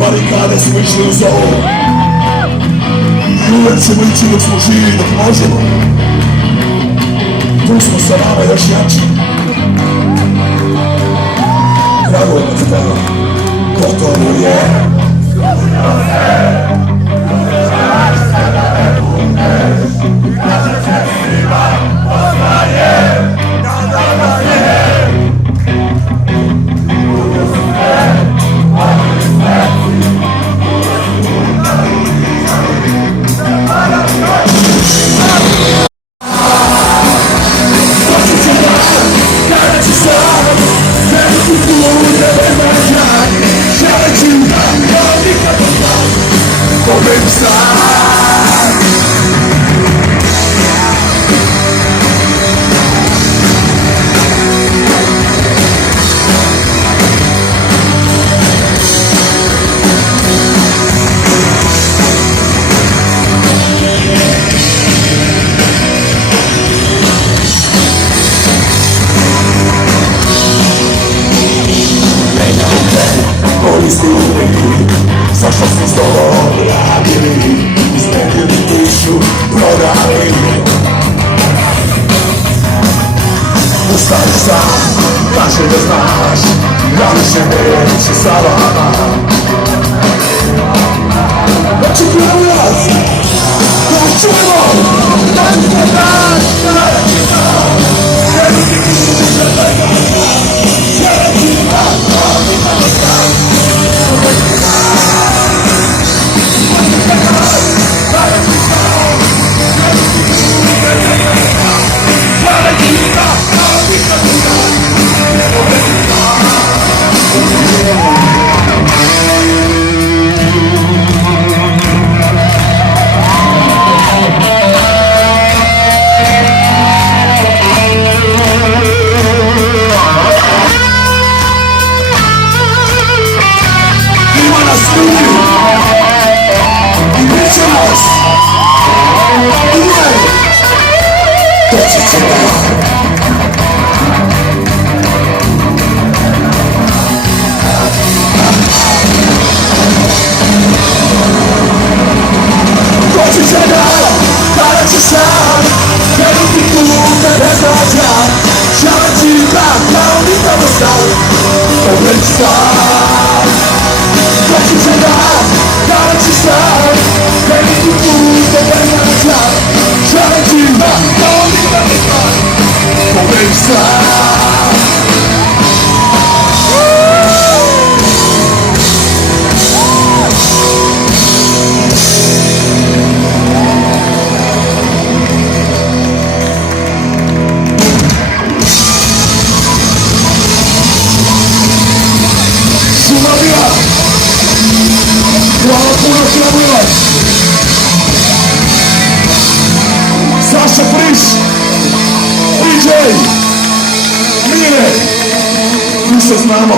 Barykady смичную зову. Юрці ми тіло служили, допоможемо. Tu smo sa vama još jači. Kragujemo za tebe. Gotovo je. Zašto smo s tobom radili, izmenili dušu, prodali. Ustani sam, kaže da znaš, ja više neće sa vama. Znači gledac, da čujemo, da ću se daš, da ću se daš, da ću se daš, da ću se Sasha Frisch, DJ, Mire, što znamo.